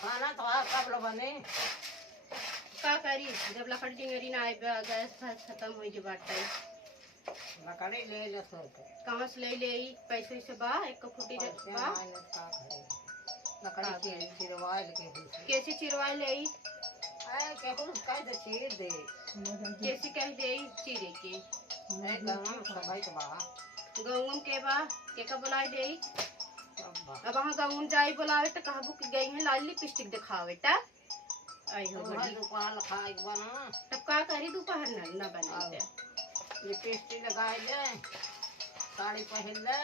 खाना तो आप कब लो बने का करी जब लकड़ी डिंगरी ना आए गैस खत्म हो के बाटे लकड़ी ले लो सो के कहाँ से ले पैसे से बा एक फुटी पैसे बा आने का करे लकड़ी के चिरवाए के कैसे चिरवा ले आए के कुछ कह दे चीर दे कैसे कह दे चिरे के ए गांव सभाई के बा गौन के बा के का बुलाए दे सब बा अब वहाँ गौन जाई बुलावे तो कहबू कि गई है लाल लिपस्टिक दिखावे ता आई हो तो बड़ी दुकान खाए के बना तब का करी दोपहर ना बनाई लिपस्टिक लगाए ले साड़ी पहन ले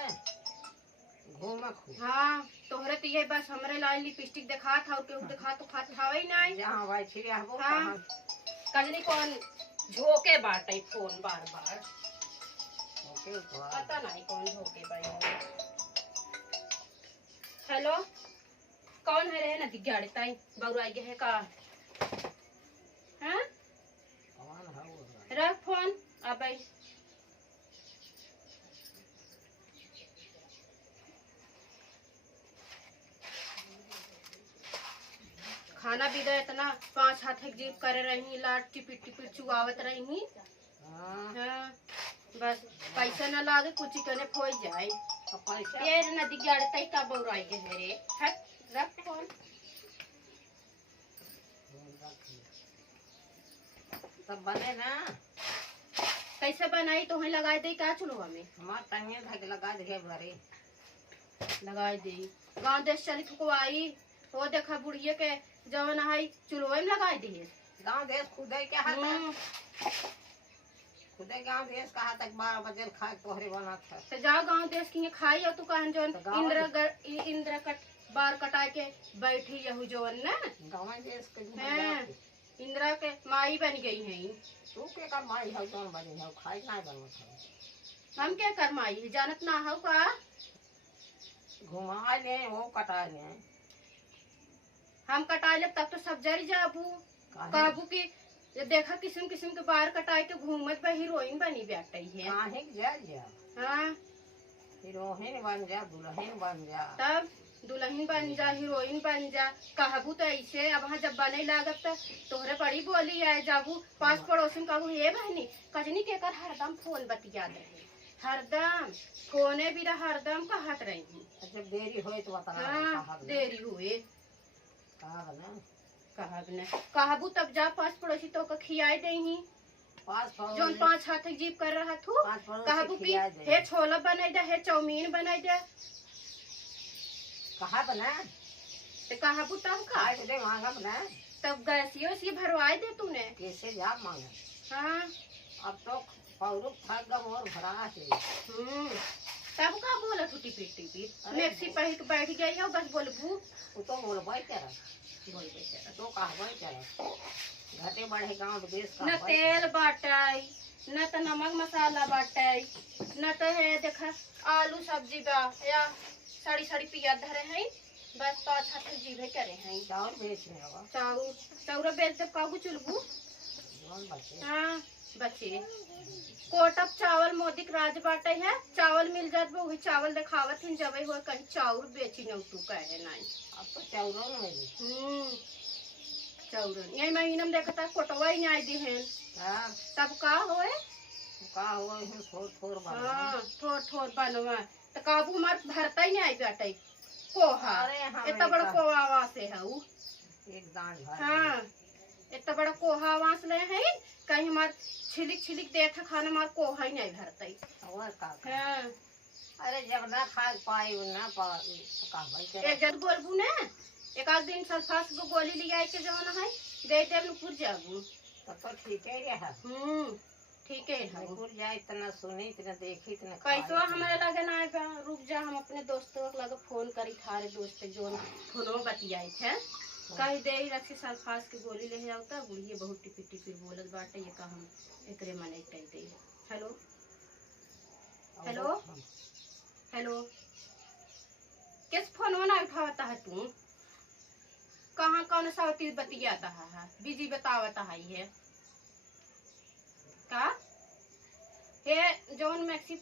घूम खूब हाँ तोहरे तो ये बस हमरे लाल लिपस्टिक दिखा था और केहू दिखा तो खात खावे ही नहीं जहाँ भाई छिड़े हबो हाँ कजनी कौन झोके बाटे फोन बार बार ओके पता नहीं कौन झोके बाई हेलो कौन है रे नदी गाड़ी ताई बउराई के है का हाँ कौन है वो रख फोन अब आई खाना भी गए इतना 5 हाथ एक जीप करे रही लाट टिपिट टिपिट चुगावत रही हाँ बस पैसा न लागे कुछ कने खोई जाए पैसा ये नदी गाड़ी तई का बउराई के है रे हट रख फोन सब बने ना कैसे बनाई तो लगा दे का चुलवा में हमार टंगे धक लगा दे भरे लगा दे गाँव देश चली थुकवाई वो देखा बुढ़िया के जवन है चुलवा में लगा दे गांव देश खुदे के हाथ खुदे गांव देश का हाथ तक 12 बजे खाए तोहरे बना था तो जा गाँव देश की खाई और तू कहन जवन तो गाँव इंद्र कट बार कटा के बैठी यहू जवन ना गांव देश के हाँ, इंदिरा के माई बन गई है तू के का माई है कौन बनी है खाई ना बनत है हम क्या कर माई जानत ना हो का घुमा ले वो कटा ले हम कटा ले तब तो सब जरी जाबू काबू की ये देखा किस्म किस्म के बार कटाए के घूमत बा हीरोइन बनी बैठी है काहे जा जा हाँ हीरोइन बन जा दुल्हन बन जा तब दुल्हन बन जा हीरोइन बन जा कहबू तो ऐसे अब वहाँ जब बने लागत तो तोहरे बड़ी बोली आए जाबू पास पड़ोसन कहबू हे बहनी कजनी के कर हरदम फोन बतिया रहे हरदम फोने भी हरदम कहत रही जब देरी होए तो बता हाँ देरी हुए कहा ना कहबू तब जा पास पड़ोसी तो का खियाई दही जोन 5 हाथ जीप कर रहा थू कहबू की हे छोला बनाई दे हे चाउमीन बनाई दे कहा बना तो कहबू तब का खाए दे मांगा बना तब गैसियो से भरवाई दे तूने कैसे जा मांगा हाँ अब तो पौरुक थक गम और भरा है तब का बोला टूटी पीटी मैक्सी पहन के बैठ गई हो बस बोलबू वो तो बोल बैठे बोल बेचारा तो कहा बैठे घटे बढ़े गांव देश का न तेल बाटाई न तो नमक मसाला बाटाई न तो है देखा आलू सब्जी बा या सड़ी सड़ी पिया धरे हैं बस 5 हाथ जीभे करे हैं चावल बेचने होगा चाउर बेच दे काबू चुलबू बचे हाँ बचे कोटप चावल मोदी राज बाटे है चावल मिल जात वो वही चावल दिखावत हिन जब हो कहीं चाउर बेची न तू कहे नहीं अब तो चावलों में मिली चाउर ये महीना में देखता कोटवा ही नहीं दी है तब का होए का हुआ है थोड़ थोड़ बना हाँ थोड़ थोड़ बनवा तो काबू हमार भरता ही नहीं बाटे कोहा इतना बड़ा कोहा वहाँ से है वो एक दांत भर हाँ इतना बड़ा कोहा वहाँ से ले है कहीं हमार छिलिक छिलिक देखा खाना हमार कोहा ही नहीं भरता ही और का हाँ अरे जब ना खा पाई ना पाई तो का भाई एक जन बोलबू ना एक आध दिन सल्फास को गोली लिया के जमाना है गए थे नुपुर जाबू तब तो ठीक है रहा ठीक है नुपुर जाए इतना सुनी इतना देखी इतना पैसो हमारे लगे ना आए रुक जा हम अपने दोस्तों के लगे फोन करी थारे दोस्त जो फोनो बतियाई थे कहीं दे रखी सल्फास की गोली ले जाता बुढ़िए बहुत टिपी टिपी बोलत बाटे ये का हम एकरे मने कह दे हेलो हेलो हेलो किस फोन ना उठाता है तू कहाँ कौन सा बतियाता है बिजी बतावता है ये का हे जौन मैक्सी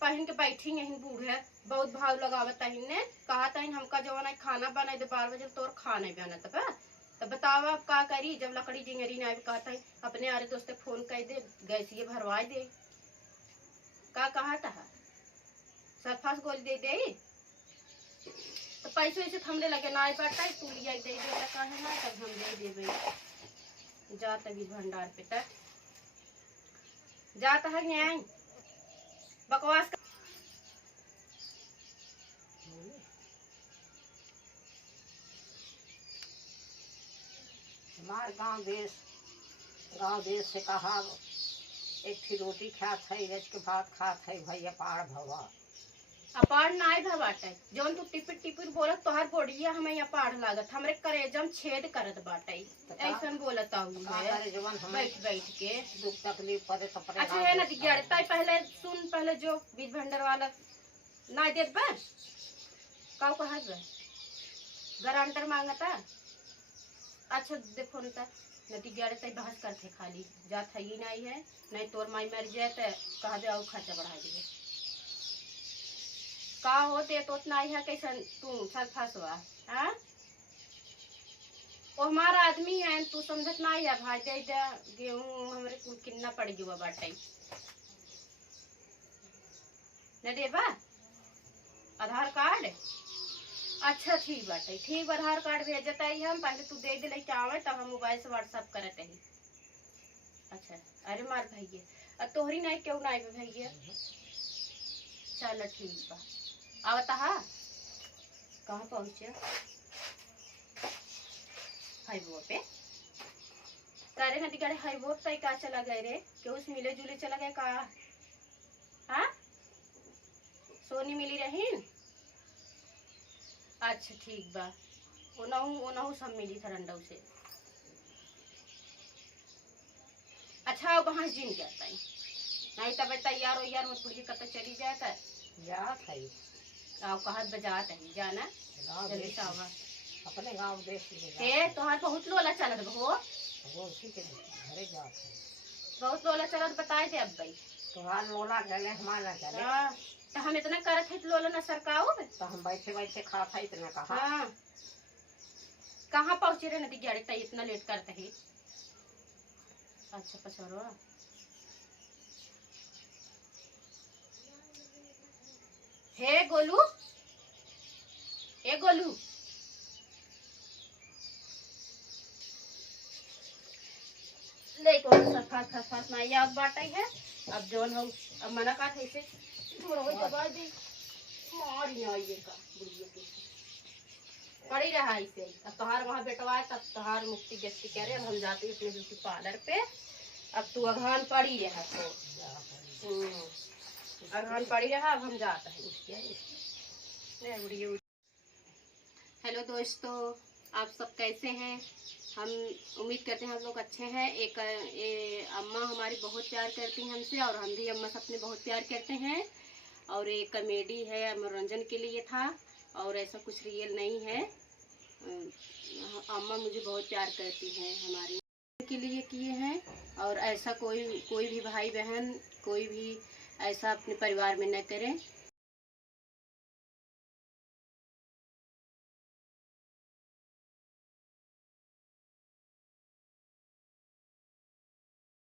पहन के बैठी यहीं बूढ़े बहुत भाव लगावत तहिन ने कहा तहिन हमका जवन खाना बनाए दे 12 बजे तोर खा नहीं बनत बा। तो बतावा अब का करी जब लकड़ी जिंगरी ना कहा था अपने आरे दोस्त फोन कर दे गैसिए भरवा दे का कहा था सरफास गोल दे दे तो पैसे वैसे हमरे लगे ना पड़ता तू लिया दे दे कहा ना तब हम दे देवे जा तभी भंडार पे तक जाता है न्याय बकवास हमारे गांव देश से कहा एक थी रोटी खात है रज के भात खात है भैया पार भवा अपार नाय भवाटे जोन तू टिपिर टिपिर बोलत तोहर बोड़िया हमें अपार लागत हमरे करेजम छेद करत बाटे ऐसन बोलता हूँ बैठ बैठ के दुख तकलीफ पड़े तो पड़े। अच्छा है ना दिगड़ता पहले सुन पहले जो बीज भंडार वाला ना देत बा काऊ कहा बा गारंटर मांगता अच्छा देखो न त नदी गड़ता बहस करते खाली जात है ही नहीं है नहीं तोर माई मर जाए तो कहा दे और खर्चा बढ़ा दिए का होते तो उतना ही है कैसन तू सब फंसवा हाँ वो हमारा आदमी है तू समझत ना है भाई दे दे गेहूं हमरे कुल कितना पड़ गया बाटे न देबा आधार कार्ड अच्छा ठीक बाटे ठीक आधार कार्ड भेजता ही हम पहले तू दे दे लेके आवे तब हम मोबाइल से व्हाट्सएप करते ही। अच्छा अरे मार भैया तोहरी नहीं क्यों नहीं भैया चल ठीक बा आवता हा कहाँ पहुँचे हाईवो पे करे नदी गाड़ी हाईवो पे का चला गए रे क्यों उस मिले जुले चला गए का हाँ सोनी मिली रही अच्छा ठीक बा ओनहु सब मिली थरंडव से अच्छा वहाँ जिम जाता है नहीं तब तैयार हो यार मत पुड़ी कत चली जाता जात है गाँव कहत बजात है जाना जल्दी से आवा अपने गांव देश हे तोहार बहुत लोला चलत हो वो उसी के घरे जात है बहुत लोला चलत बताए थे अब भाई तोहार लोला चले हमारा चले तो हम इतना करत है लोला न सरकाओ तो हम बैठे बैठे खाता इतना कहा हाँ कहाँ पहुँचे रे नदी गाड़ी तय इतना लेट करते है अच्छा पसरो हे गोलू ए गोलू देखो सफात सफात ना याद बाटे है अब जोन हो अब मना का थे से थोड़ा हो दबा दे मार ना ये का बुढ़िया के पड़ी रहा इसे अब तोहार वहाँ बेटवा तब तोहार मुक्ति गस्ती करे अब हम जाते अपने ब्यूटी पार्लर पे अब तू अघान पड़ी रहा तो अघान पड़ी रहा अब हम जाते हैं बुढ़िया। हेलो दोस्तों आप सब कैसे हैं हम उम्मीद करते हैं आप लोग अच्छे हैं। एक अम्मा हमारी बहुत प्यार करती हैं हमसे और हम भी अम्मा से अपने बहुत प्यार करते हैं और एक कॉमेडी है मनोरंजन के लिए था और ऐसा कुछ रियल नहीं है। अम्मा मुझे बहुत प्यार करती हैं हमारी के लिए किए हैं और ऐसा कोई भी भाई बहन कोई भी ऐसा अपने परिवार में न करें।